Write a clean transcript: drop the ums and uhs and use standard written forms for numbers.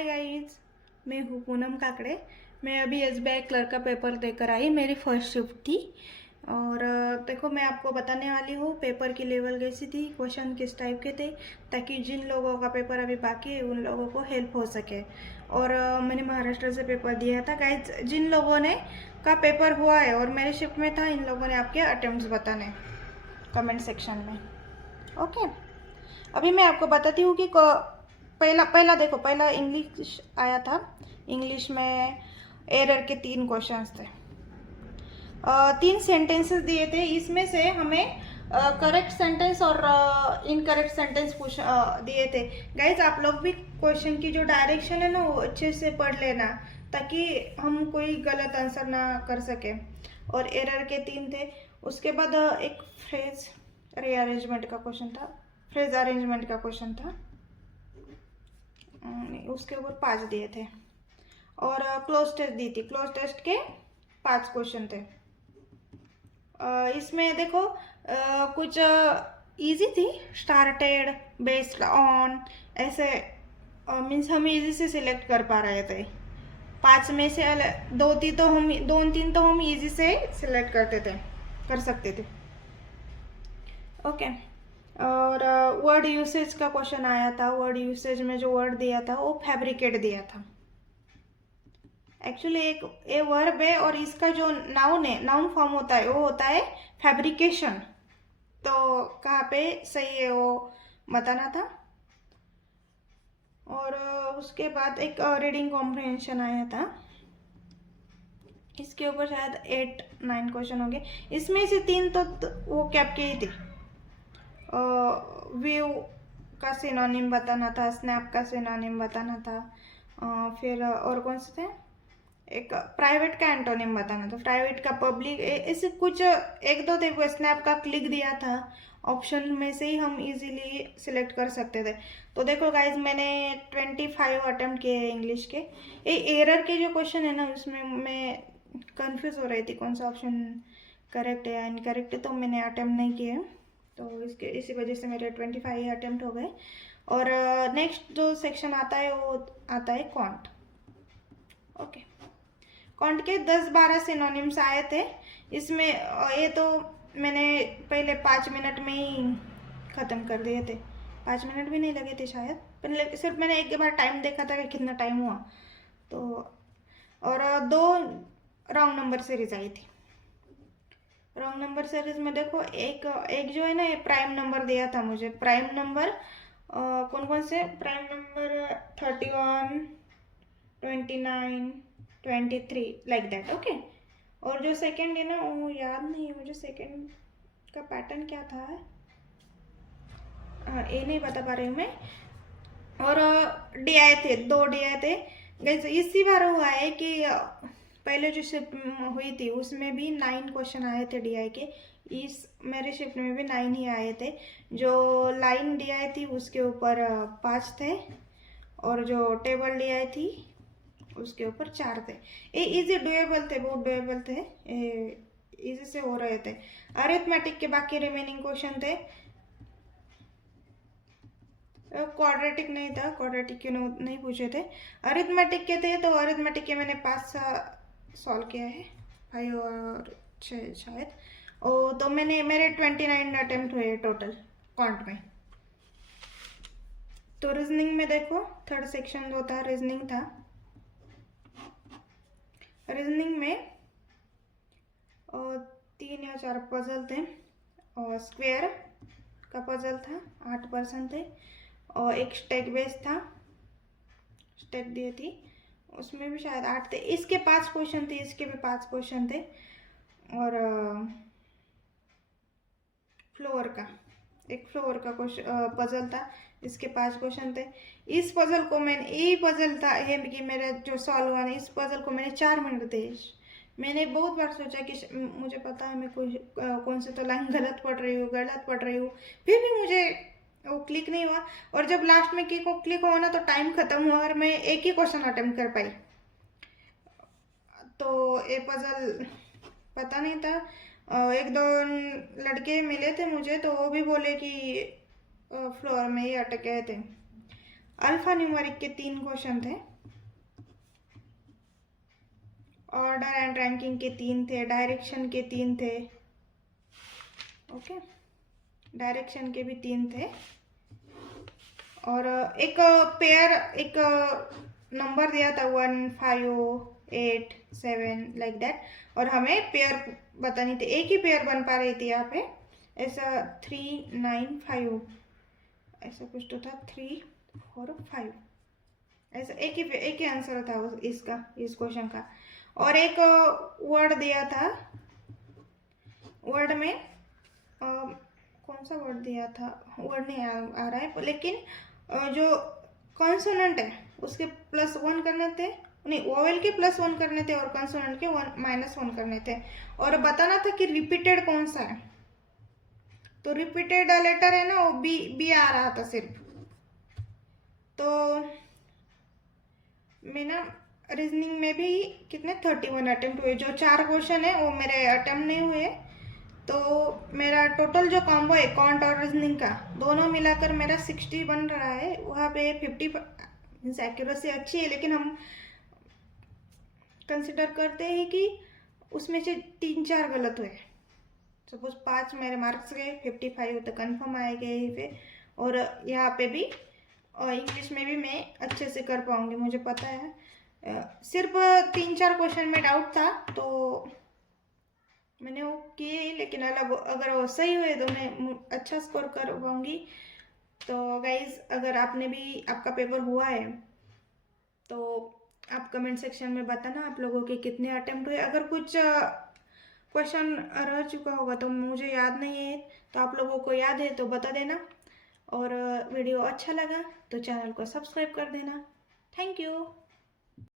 Hi guys, मैं हूँ पूनम काकड़े। मैं अभी एसबीआई क्लर्क का पेपर देकर आई। मेरी फर्स्ट शिफ्ट थी और देखो मैं आपको बताने वाली हूँ पेपर की लेवल कैसी थी, क्वेश्चन किस टाइप के थे, ताकि जिन लोगों का पेपर अभी बाकी है उन लोगों को हेल्प हो सके। और मैंने महाराष्ट्र से पेपर दिया था गाइस। जिन लोगों ने का पेपर हुआ है और मेरे शिफ्ट में था, इन लोगों ने आपके अटेम्प्ट्स बताने कमेंट सेक्शन में। ओके, अभी मैं आपको बताती हूँ कि पहला पहला देखो, पहला इंग्लिश आया था। इंग्लिश में एरर के 3 क्वेश्चंस थे। 3 सेंटेंसेस दिए थे, इसमें से हमें करेक्ट सेंटेंस और इनकरेक्ट सेंटेंस पूछ दिए थे। गाइज आप लोग भी क्वेश्चन की जो डायरेक्शन है ना वो अच्छे से पढ़ लेना, ताकि हम कोई गलत आंसर ना कर सके। और एरर के 3 थे। उसके बाद एक फ्रेज रीअरेंजमेंट का क्वेश्चन था, फ्रेज अरेंजमेंट का क्वेश्चन था, उसके ऊपर 5 दिए थे। और क्लोज टेस्ट दी थी, क्लोज टेस्ट के 5 क्वेश्चन थे। इसमें देखो कुछ इजी थी, स्टार्टेड, बेस्ड ऑन, ऐसे मीन्स हम इजी से सिलेक्ट कर पा रहे थे। 5 में से 2-3 तो हम इजी से सिलेक्ट कर सकते थे। ओके। और वर्ड यूसेज का क्वेश्चन आया था। वर्ड यूसेज में जो वर्ड दिया था वो फैब्रिकेट दिया था। एक्चुअली एक ये वर्ब है और इसका जो नाउन है, नाउन फॉर्म होता है, वो होता है फैब्रिकेशन। तो कहाँ पे सही है वो बताना था। और उसके बाद एक रीडिंग कॉम्प्रिहेंशन आया था। इसके ऊपर शायद 8-9 क्वेश्चन होंगे। इसमें से 3 तो वो कैप के ही थे। व्यू का सिनोनिम बताना था, स्नैप का सिनोनिम बताना था। फिर और कौन से थे, एक प्राइवेट का एंटोनिम बताना था, प्राइवेट का पब्लिक, ऐसे कुछ 1-2 थे। स्नैप का क्लिक दिया था, ऑप्शन में से ही हम इजीली सिलेक्ट कर सकते थे। तो देखो गाइज मैंने 25 अटेम्प्ट किए हैं इंग्लिश के। ये एरर के जो क्वेश्चन है ना, उसमें मैं कंफ्यूज हो रही थी कौन सा ऑप्शन करेक्ट है या इनकरेक्ट है, तो मैंने अटेम्प्ट नहीं किए। तो इसी वजह से मेरे 25 अटेम्प्ट हो गए। और नेक्स्ट जो सेक्शन आता है वो आता है कॉन्ट। ओके, कॉन्ट के 10-12 सिनोनिम्स आए थे। इसमें ये तो मैंने पहले 5 मिनट में ही ख़त्म कर दिए थे। 5 मिनट भी नहीं लगे थे शायद, पर सिर्फ मैंने एक बार टाइम देखा था कि कितना टाइम हुआ। तो और 2 रॉन्ग नंबर सीरीज आई थी। रॉन्ग नंबर सीरीज में देखो एक एक जो है ना, ये प्राइम नंबर दिया था मुझे। प्राइम नंबर कौन कौन से, prime number 31, 29, 23 like that. Okay. और जो सेकंड है ना वो याद नहीं है मुझे, सेकंड का पैटर्न क्या था, ये नहीं बता पा रही हूँ मैं। और डी आए थे, 2 डी आए थे। गैस इसी बार हुआ है कि पहले जो शिफ्ट हुई थी उसमें भी 9 क्वेश्चन आए थे डी आई के। इस मेरे शिफ्ट में भी 9 ही आए थे। जो लाइन डी आई थी उसके ऊपर 5 थे, और जो टेबल डी आई थी उसके ऊपर 4 थे। ये इजी डुएबल थे, बहुत डुएबल थे, इजी से हो रहे थे। अरिथमेटिक के बाकी रिमेनिंग क्वेश्चन थे। क्वाड्रेटिक नहीं था, क्वाड्रेटिक के नहीं पूछे थे। अरिथमेटिक के थे, तो अरिथमेटिक के मैंने 5 सॉल्व किया है, 5 और 6 शायद। ओ तो मेरे 29 अटेम्प्ट हुए टोटल कॉन्ट में। तो रीजनिंग में देखो, थर्ड सेक्शन जो था रीजनिंग था। रीजनिंग में 3 या 4 पजल थे, और स्क्वेयर का पजल था, 8% थे। और एक स्टैक बेस था, स्टैक दी थी, उसमें भी शायद 8 थे। इसके 5 क्वेश्चन थे, इसके भी 5 क्वेश्चन थे। और फ्लोर का एक फ्लोर का पजल था, इसके 5 क्वेश्चन थे। इस पजल को मैंने, यही पजल था है कि मेरा जो सॉल्व हुआ ना, इस पजल को मैंने 4 मिनट दिए। मैंने बहुत बार सोचा कि मुझे पता है मैं कोई कौन से तो लाइन गलत पढ़ रही हूँ, फिर भी मुझे वो क्लिक नहीं हुआ। और जब लास्ट में क्लिक हुआ ना तो टाइम खत्म हुआ और मैं एक ही क्वेश्चन अटेम्प्ट कर पाई। तो ये पजल पता नहीं था। 1-2 लड़के मिले थे मुझे, तो वो भी बोले कि फ्लोर में ही अटक गए थे। अल्फा न्यूमेरिक के 3 क्वेश्चन थे, ऑर्डर एंड रैंकिंग के 3 थे, डायरेक्शन के 3 थे, ओके, डायरेक्शन के भी 3 थे, और एक पेयर, एक नंबर दिया था 1 5 8 7 लाइक दैट, और हमें पेयर बतानी थी, एक ही पेयर बन पा रही थी यहाँ पे, ऐसा 3 9 5 ऐसा कुछ तो था, 3 4 5 ऐसा एक ही आंसर था इसका, इस क्वेश्चन का। और एक वर्ड दिया था, वर्ड में कौन सा वर्ड दिया था, वर्ड नहीं आ रहा है, लेकिन जो कॉन्सोनेंट है उसके +1 करने थे, नहीं वोवेल के +1 करने थे और कॉन्सोनेंट के -1 करने थे, और बताना था कि रिपीटेड कौन सा है। तो रिपीटेड लेटर है ना, वो बी आ रहा था सिर्फ। तो मैं ना रीजनिंग में भी कितने 31 अटेम्प्ट हुए, जो 4 क्वेश्चन है वो मेरे अटेम्प्ट नहीं हुए, तो मेरा टोटल जो कॉम्बो है कॉन्ट और रीजनिंग का दोनों मिलाकर मेरा 60 बन रहा है। वहाँ पे 50 मीन्स एक्यूरेसी अच्छी है, लेकिन हम कंसिडर करते हैं कि उसमें से 3-4 गलत हुए। सपोज 5 मेरे मार्क्स गए, 55 तो कन्फर्म आएंगे ही पे। और यहाँ पे भी इंग्लिश में भी मैं अच्छे से कर पाऊँगी, मुझे पता है। सिर्फ 3-4 क्वेश्चन में डाउट था, तो मैंने वो किए, लेकिन अलग अगर वो सही हुए तो मैं अच्छा स्कोर कर पाऊँगी। तो गाइज, अगर आपने भी, आपका पेपर हुआ है तो आप कमेंट सेक्शन में बताना आप लोगों के कितने अटेम्प्ट हुए। अगर कुछ क्वेश्चन रह चुका होगा तो मुझे याद नहीं है, तो आप लोगों को याद है तो बता देना। और वीडियो अच्छा लगा तो चैनल को सब्सक्राइब कर देना। Thank you.